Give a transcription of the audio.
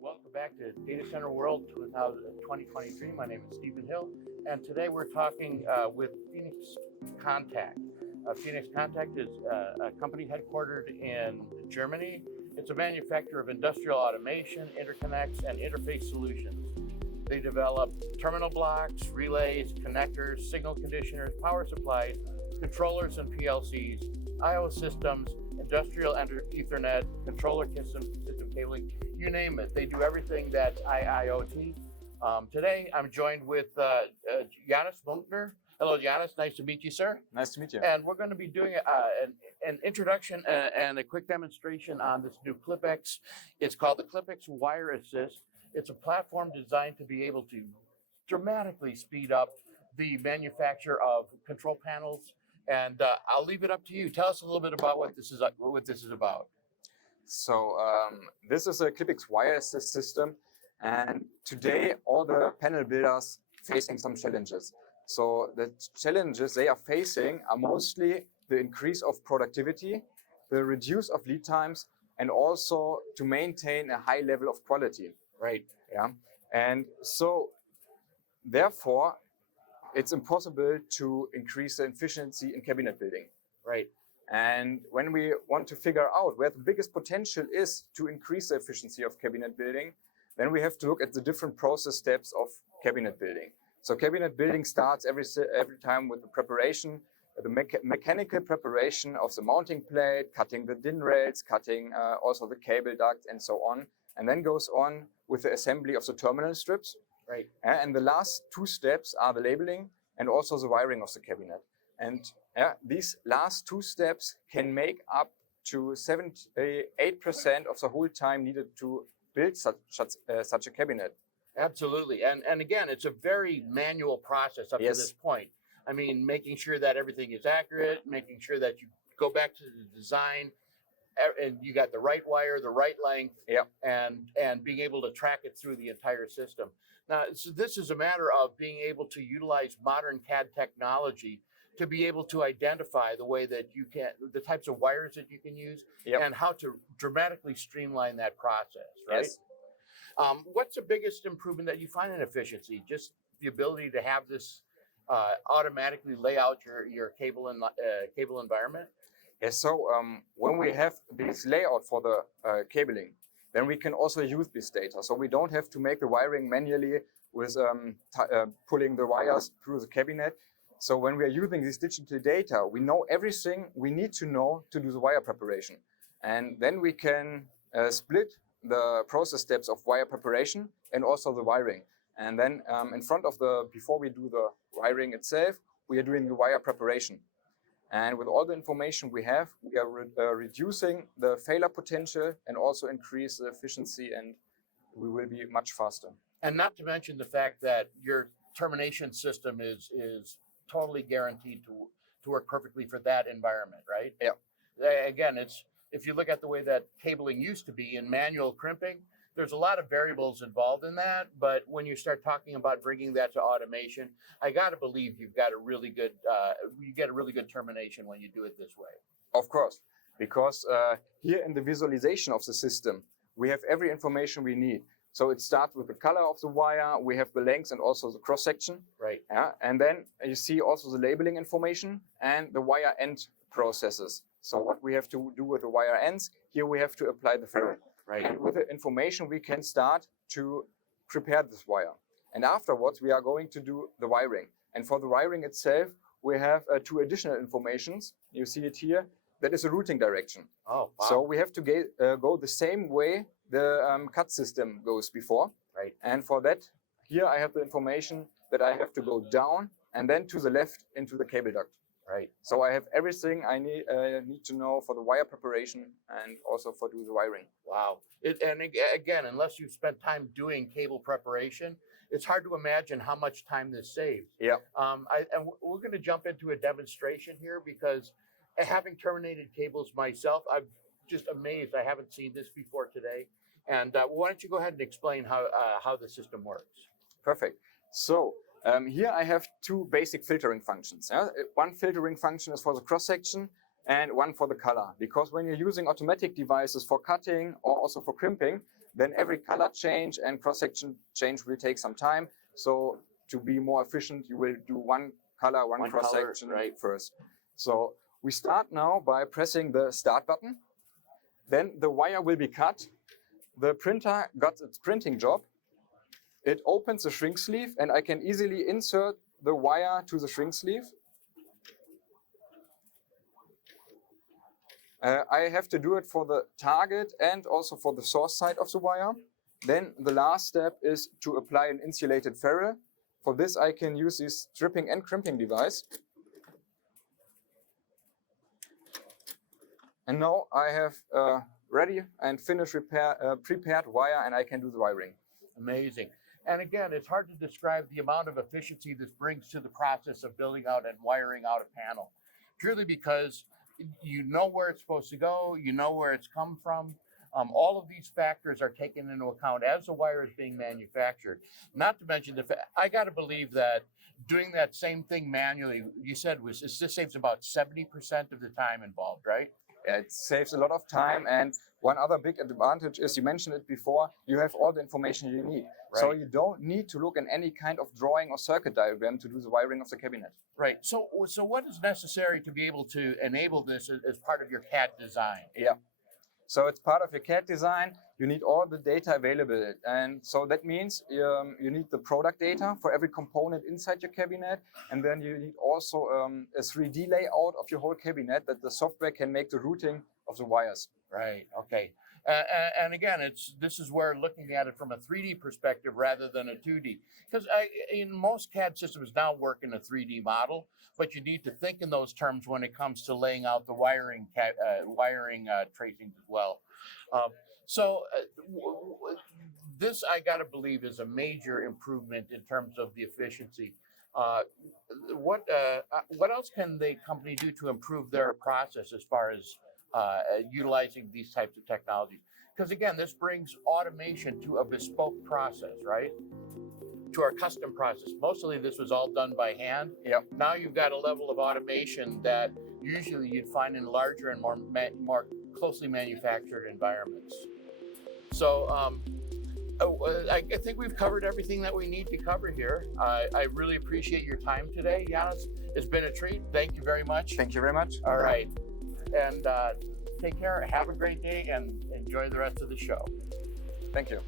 Welcome back to Data Center World 2023. My name is Stephen Hill, and today we're talking with Phoenix Contact. Phoenix Contact is a company headquartered in Germany. It's a manufacturer of industrial automation, interconnects, and interface solutions. They develop terminal blocks, relays, connectors, signal conditioners, power supplies, controllers and PLCs, I/O systems, industrial Ethernet, controller system cabling, you name it. They do everything that's IIoT. Today, I'm joined with Giannis Buchner. Hello, Giannis. Nice to meet you, sir. Nice to meet you. And we're going to be doing an introduction and a quick demonstration on this new clipx. It's called the clipx Wire Assist. It's a platform designed to be able to dramatically speed up the manufacture of control panels. And I'll leave it up to you. Tell us a little bit about what this is about. So this is a clipx wire assist system, and today all the panel builders facing some challenges. So the challenges they are facing are mostly the increase of productivity, the reduce of lead times, and also to maintain a high level of quality. Right. Yeah. And so therefore, it's impossible to increase the efficiency in cabinet building. Right. And when we want to figure out where the biggest potential is to increase the efficiency of cabinet building, then we have to look at the different process steps of cabinet building. So cabinet building starts every time with the preparation, the mechanical preparation of the mounting plate, cutting the DIN rails, cutting also the cable duct and so on, and then goes on with the assembly of the terminal strips. Right. And the last two steps are the labeling and also the wiring of the cabinet. And these last two steps can make up to 78% of the whole time needed to build such a cabinet. Absolutely. And again, it's a very manual process up to this point. I mean, making sure that everything is accurate, making sure that you go back to the design, and you got the right wire, the right length, and being able to track it through the entire system. Now, so this is a matter of being able to utilize modern CAD technology to be able to identify the way that you can, the types of wires that you can use, and how to dramatically streamline that process, right? Yes. What's the biggest improvement that you find in efficiency? Just the ability to have this automatically lay out your cable environment? Yes, so when we have this layout for the cabling, then we can also use this data. So we don't have to make the wiring manually with pulling the wires through the cabinet. So when we are using this digital data, we know everything we need to know to do the wire preparation. And then we can split the process steps of wire preparation and also the wiring. And then before we do the wiring itself, we are doing the wire preparation. And with all the information we have, we are reducing the failure potential and also increase the efficiency, and we will be much faster. And not to mention the fact that your termination system is totally guaranteed to work perfectly for that environment, right? Yeah. Again, if you look at the way that cabling used to be in manual crimping, there's a lot of variables involved in that, but when you start talking about bringing that to automation, I got to believe you've got a really good, you get a really good termination when you do it this way. Of course, because here in the visualization of the system, we have every information we need. So it starts with the color of the wire, we have the length and also the cross section. Right. Yeah, and then you see also the labeling information and the wire end processes. So what we have to do with the wire ends, here we have to apply the flow. Right. And with the information, we can start to prepare this wire. And afterwards, we are going to do the wiring. And for the wiring itself, we have two additional informations. You see it here. That is a routing direction. Oh, wow. So we have to go the same way the cut system goes before. Right. And for that, here I have the information that I have to go down and then to the left into the cable duct. Right. So I have everything I need to know for the wire preparation and also for do the wiring. Wow. And again, unless you've spent time doing cable preparation, it's hard to imagine how much time this saves. Yeah. And we're going to jump into a demonstration here because having terminated cables myself, I'm just amazed. I haven't seen this before today. And why don't you go ahead and explain how the system works? Perfect. So here I have two basic filtering functions. One filtering function is for the cross-section and one for the color. Because when you're using automatic devices for cutting or also for crimping, then every color change and cross-section change will take some time. So to be more efficient, you will do one color, one cross-section first. So we start now by pressing the start button. Then the wire will be cut. The printer got its printing job. It opens the shrink sleeve and I can easily insert the wire to the shrink sleeve. I have to do it for the target and also for the source side of the wire. Then the last step is to apply an insulated ferrule. For this I can use this stripping and crimping device. And now I have ready and finished prepared wire and I can do the wiring. Amazing. And again, it's hard to describe the amount of efficiency this brings to the process of building out and wiring out a panel. Purely because you know where it's supposed to go, you know where it's come from. All of these factors are taken into account as the wire is being manufactured. Not to mention the fact, I got to believe that doing that same thing manually, you said this saves about 70% of the time involved, right? Yeah, it saves a lot of time, and one other big advantage is, you mentioned it before, you have all the information you need. Right. So you don't need to look in any kind of drawing or circuit diagram to do the wiring of the cabinet. Right. So what is necessary to be able to enable this as part of your CAD design? Yeah. So it's part of your CAD design. You need all the data available. And so that means you need the product data for every component inside your cabinet. And then you need also a 3D layout of your whole cabinet that the software can make the routing of the wires. Right. Okay. And again, this is where looking at it from a 3D perspective rather than a 2D. Because in most CAD systems now work in a 3D model, but you need to think in those terms when it comes to laying out the wiring tracings as well. This, I got to believe, is a major improvement in terms of the efficiency. What else can the company do to improve their process as far as utilizing these types of technologies? Because again, this brings automation to a bespoke process, right? To our custom process. Mostly this was all done by hand. Yep. Now you've got a level of automation that usually you'd find in larger and more closely manufactured environments. So I think we've covered everything that we need to cover here. I really appreciate your time today, Giannis. It's been a treat. Thank you very much. Thank you very much. All right. And take care. Have a great day and enjoy the rest of the show. Thank you.